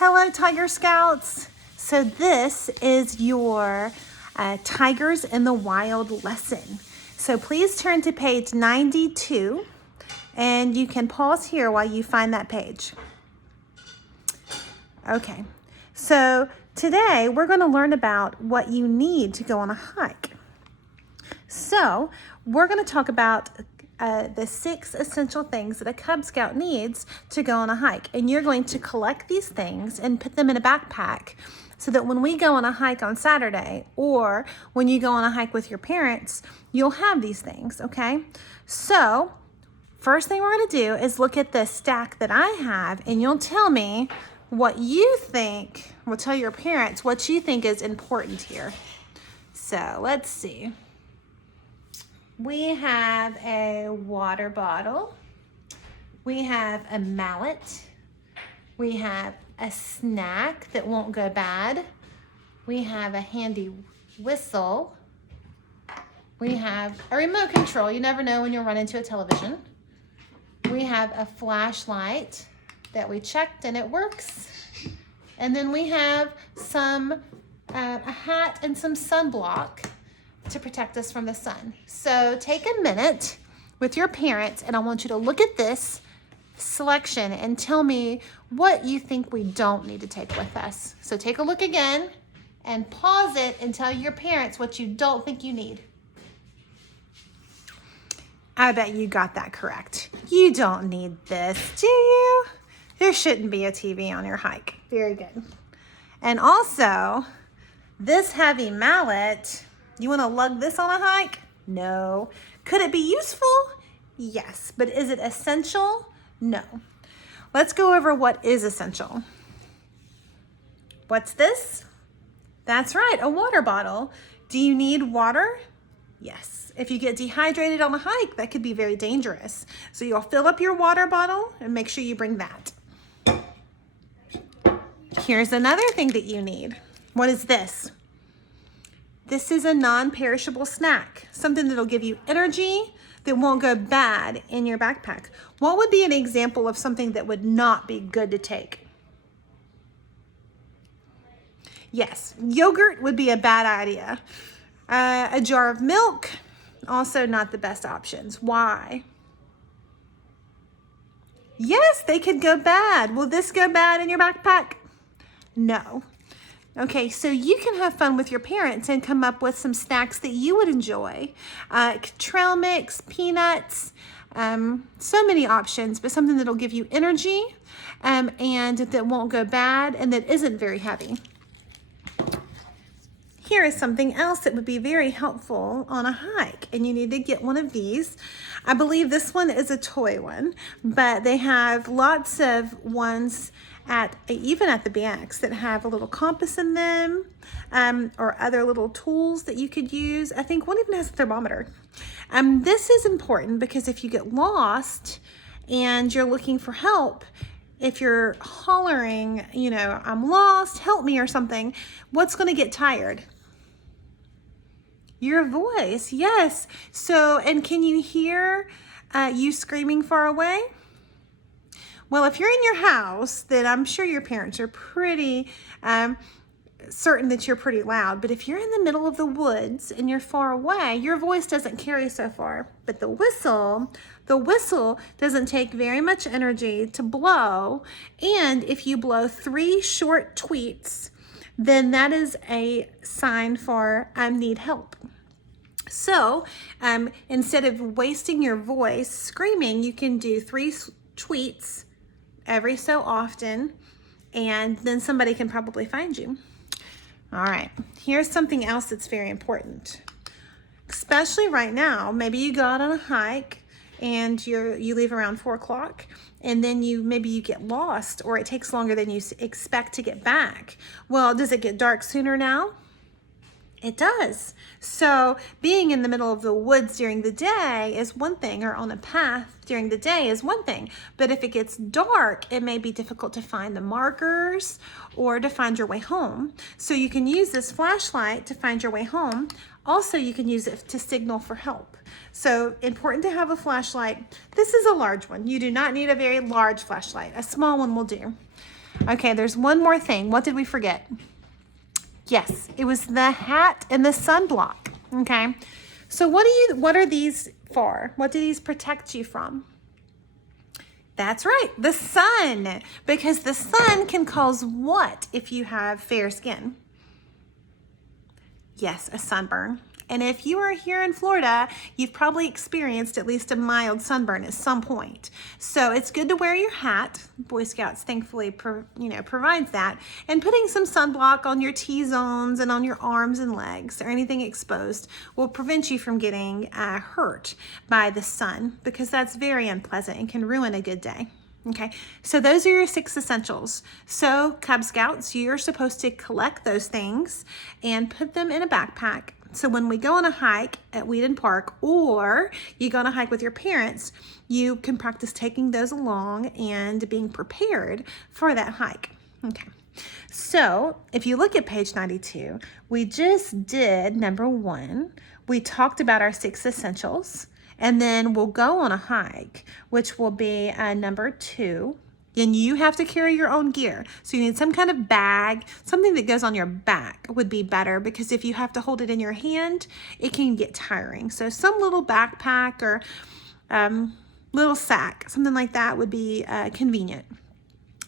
Hello, Tiger Scouts. So this is your Tigers in the Wild lesson. So please turn to page 92 and you can pause here while you find that page. Okay, so today we're going to learn about what you need to go on a hike. So we're going to talk about the 6 essential things that a Cub Scout needs to go on a hike. And you're going to collect these things and put them in a backpack so that when we go on a hike on Saturday or when you go on a hike with your parents, you'll have these things, okay? So first thing we're going to do is look at the stack that I have, and you'll tell me what you think. We'll tell your parents what you think is important here. So let's see. We have a water bottle. We have a mallet. We have a snack that won't go bad. We have a handy whistle. We have a remote control. You never know when you'll run into a television. We have a flashlight that we checked and it works. And then we have a hat and some sunblock to protect us from the sun. So take a minute with your parents and I want you to look at this selection and tell me what you think we don't need to take with us. So take a look again and pause it and tell your parents what you don't think you need. I bet you got that correct. You don't need this, do you? There shouldn't be a TV on your hike. Very good. And also, this heavy mallet, you want to lug this on a hike? No. Could it be useful? Yes. But is it essential? No. Let's go over what is essential. What's this? That's right, a water bottle. Do you need water? Yes. If you get dehydrated on a hike, that could be very dangerous. So you'll fill up your water bottle and make sure you bring that. Here's another thing that you need. What is this? This is a non-perishable snack, something that'll give you energy that won't go bad in your backpack. What would be an example of something that would not be good to take? Yes, yogurt would be a bad idea. A jar of milk, also not the best options. Why? Yes, they could go bad. Will this go bad in your backpack? No. Okay, so you can have fun with your parents and come up with some snacks that you would enjoy. Trail mix, peanuts, so many options, but something that'll give you energy and that won't go bad and that isn't very heavy. Here is something else that would be very helpful on a hike, and you need to get one of these. I believe this one is a toy one, but they have lots of ones even at the BX that have a little compass in them or other little tools that you could use. I think one even has a thermometer. This is important because if you get lost and you're looking for help, if you're hollering, I'm lost, help me or something, what's going to get tired? Your voice, yes. So, and can you hear you screaming far away? Well, if you're in your house, then I'm sure your parents are pretty certain that you're pretty loud. But if you're in the middle of the woods and you're far away, your voice doesn't carry so far. But the whistle doesn't take very much energy to blow. And if you blow 3 short tweets, then that is a sign for need help. So instead of wasting your voice screaming, you can do 3 tweets every so often, and then somebody can probably find you. All right, here's something else that's very important, especially right now. Maybe you go out on a hike and you leave around 4 o'clock, and then maybe you get lost, or it takes longer than you expect to get back. Well, does it get dark sooner now? It does. So being in the middle of the woods during the day is one thing, or on a path during the day is one thing. But if it gets dark, it may be difficult to find the markers or to find your way home. So you can use this flashlight to find your way home. Also, you can use it to signal for help. So important to have a flashlight. This is a large one. You do not need a very large flashlight. A small one will do. Okay, there's one more thing. What did we forget? Yes, it was the hat and the sunblock. Okay, so what are these for? What do these protect you from? That's right, the sun. Because the sun can cause what if you have fair skin? Yes, a sunburn. And if you are here in Florida, you've probably experienced at least a mild sunburn at some point. So it's good to wear your hat. Boy Scouts thankfully provides that. And putting some sunblock on your T-zones and on your arms and legs or anything exposed will prevent you from getting hurt by the sun, because that's very unpleasant and can ruin a good day. Okay, so those are your 6 essentials. So Cub Scouts, you're supposed to collect those things and put them in a backpack. So when we go on a hike at Weeden Park, or you go on a hike with your parents, you can practice taking those along and being prepared for that hike. Okay, so if you look at page 92, we just did number 1. We talked about our 6 essentials. And then we'll go on a hike, which will be number 2. And you have to carry your own gear. So you need some kind of bag, something that goes on your back would be better, because if you have to hold it in your hand, it can get tiring. So some little backpack or little sack, something like that would be convenient.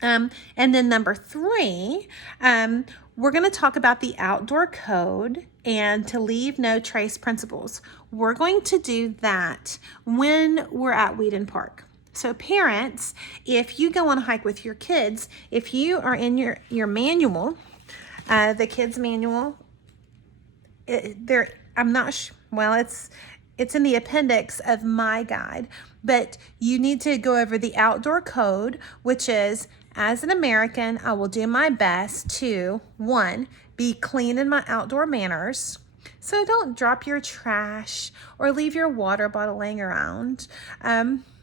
And then number 3, we're going to talk about the outdoor code and to leave no trace principles. We're going to do that when we're at Weeden Park. So parents, if you go on a hike with your kids, if you are in your manual, the kids manual, I'm not sure, well, it's in the appendix of my guide, but you need to go over the outdoor code, which is, as an American, I will do my best to, 1, be clean in my outdoor manners. So don't drop your trash or leave your water bottle laying around,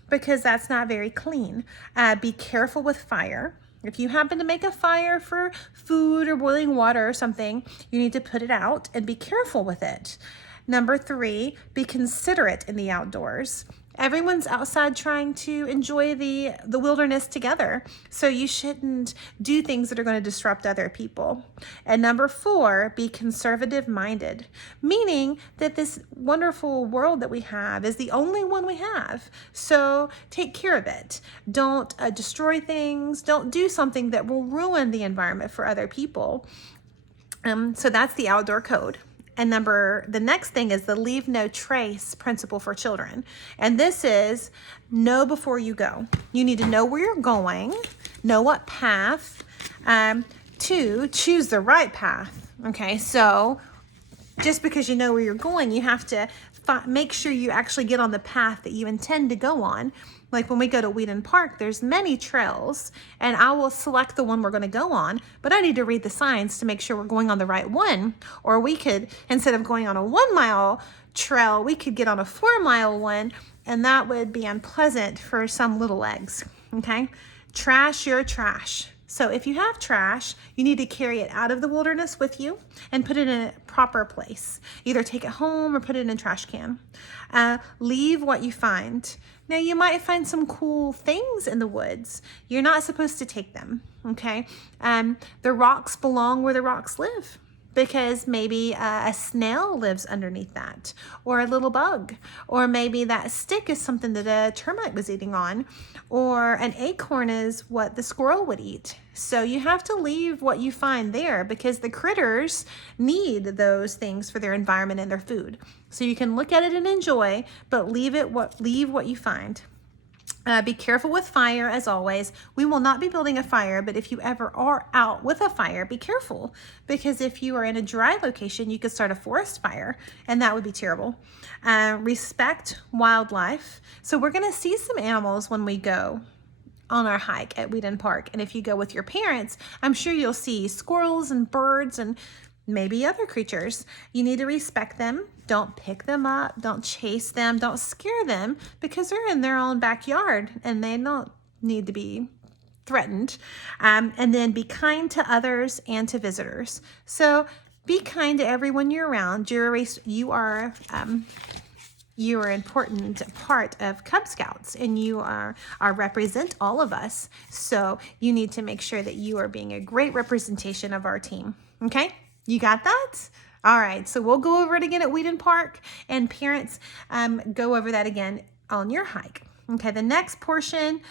because that's not very clean. Be careful with fire. If you happen to make a fire for food or boiling water or something, you need to put it out and be careful with it. Number 3, be considerate in the outdoors. Everyone's outside trying to enjoy the wilderness together, so you shouldn't do things that are going to disrupt other people. And number 4, be conservative minded, meaning that this wonderful world that we have is the only one we have. So take care of it. Don't destroy things. Don't do something that will ruin the environment for other people. So that's the outdoor code. And the next thing is the leave no trace principle for children. And this is know before you go. You need to know where you're going, know what path, 2, choose the right path. Okay, so just because you know where you're going, you have to make sure you actually get on the path that you intend to go on. Like when we go to Weeden Park, there's many trails, and I will select the one we're going to go on, but I need to read the signs to make sure we're going on the right one. Or we could, instead of going on a 1-mile trail, we could get on a 4-mile one, and that would be unpleasant for some little legs. Okay? Trash your trash. So if you have trash, you need to carry it out of the wilderness with you and put it in a proper place. Either take it home or put it in a trash can. Leave what you find. Now, you might find some cool things in the woods. You're not supposed to take them, okay? The rocks belong where the rocks live, because maybe a snail lives underneath that, or a little bug, or maybe that stick is something that a termite was eating on, or an acorn is what the squirrel would eat. So you have to leave what you find there, because the critters need those things for their environment and their food. So you can look at it and enjoy, but leave what you find. Be careful with fire, as always. We will not be building a fire, but if you ever are out with a fire, be careful, because if you are in a dry location, you could start a forest fire, and that would be terrible. Respect wildlife. So we're going to see some animals when we go on our hike at Weeden Park, and if you go with your parents, I'm sure you'll see squirrels and birds and maybe other creatures. You need to respect them. Don't pick them up. Don't chase them. Don't scare them, because they're in their own backyard and they don't need to be threatened. And then be kind to others and to visitors. So be kind to everyone you're around. You are You are an important part of Cub Scouts, and you are represent all of us. So you need to make sure that you are being a great representation of our team. Okay, you got that? All right, so we'll go over it again at Wheaton Park, and parents, go over that again on your hike. Okay, the next portion,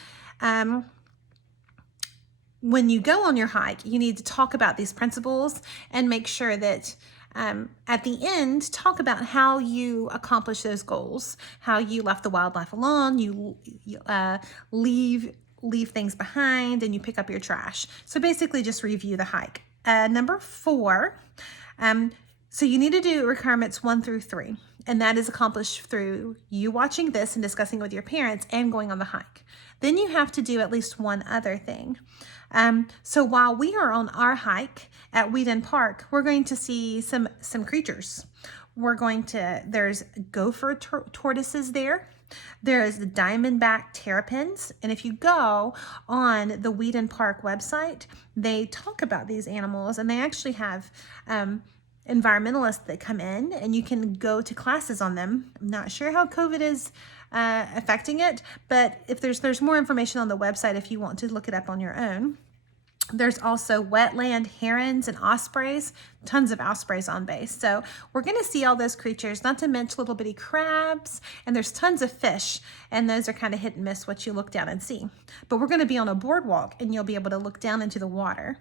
when you go on your hike, you need to talk about these principles and make sure that at the end, talk about how you accomplish those goals, how you left the wildlife alone, you leave things behind, and you pick up your trash. So basically just review the hike. Number 4, so you need to do requirements 1 through 3, and that is accomplished through you watching this and discussing with your parents and going on the hike. Then you have to do at least one other thing. So while we are on our hike at Wheaton Park, we're going to see some creatures. There's gopher tortoises there. There is the diamondback terrapins. And if you go on the Wheaton Park website, they talk about these animals, and they actually have environmentalists that come in, and you can go to classes on them. I'm not sure how COVID is affecting it, but if there's more information on the website if you want to look it up on your own. There's also wetland herons and ospreys, tons of ospreys on base. So we're going to see all those creatures, not to mention little bitty crabs, and there's tons of fish, and those are kind of hit and miss what you look down and see. But we're going to be on a boardwalk, and you'll be able to look down into the water.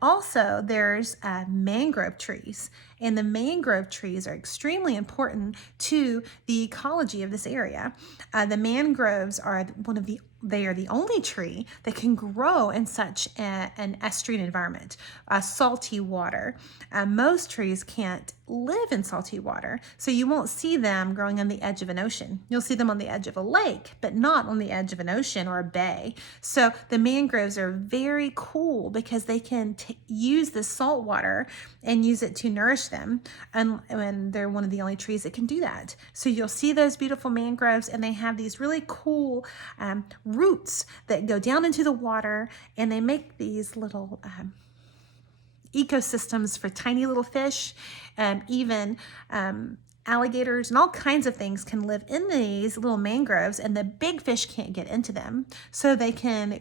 Also, there's mangrove trees, and the mangrove trees are extremely important to the ecology of this area. The mangroves are they are the only tree that can grow in such an estuarine environment, salty water. Most trees can't live in salty water, so you won't see them growing on the edge of an ocean. You'll see them on the edge of a lake, but not on the edge of an ocean or a bay. So the mangroves are very cool because they can use the salt water and use it to nourish them, and they're one of the only trees that can do that. So you'll see those beautiful mangroves, and they have these really cool roots that go down into the water, and they make these little ecosystems for tiny little fish, even alligators and all kinds of things can live in these little mangroves, and the big fish can't get into them. So they can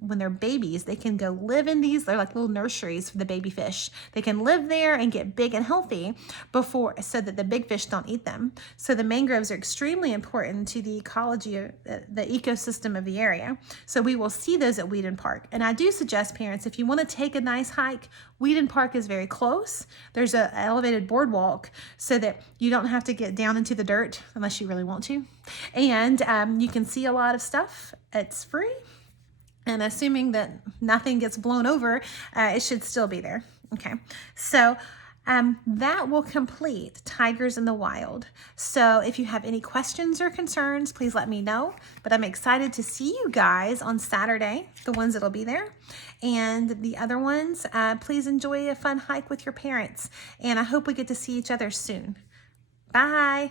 when they're babies, they can go live in these. They're like little nurseries for the baby fish. They can live there and get big and healthy so that the big fish don't eat them. So the mangroves are extremely important to the ecology of the ecosystem of the area. So we will see those at Wheaton Park. And I do suggest parents, if you want to take a nice hike, Wheaton Park is very close. There's an elevated boardwalk so that you don't have to get down into the dirt unless you really want to. And you can see a lot of stuff. It's free. And assuming that nothing gets blown over, it should still be there. Okay. So that will complete Tigers in the Wild. So if you have any questions or concerns, please let me know. But I'm excited to see you guys on Saturday, the ones that'll be there. And the other ones, please enjoy a fun hike with your parents. And I hope we get to see each other soon. Bye.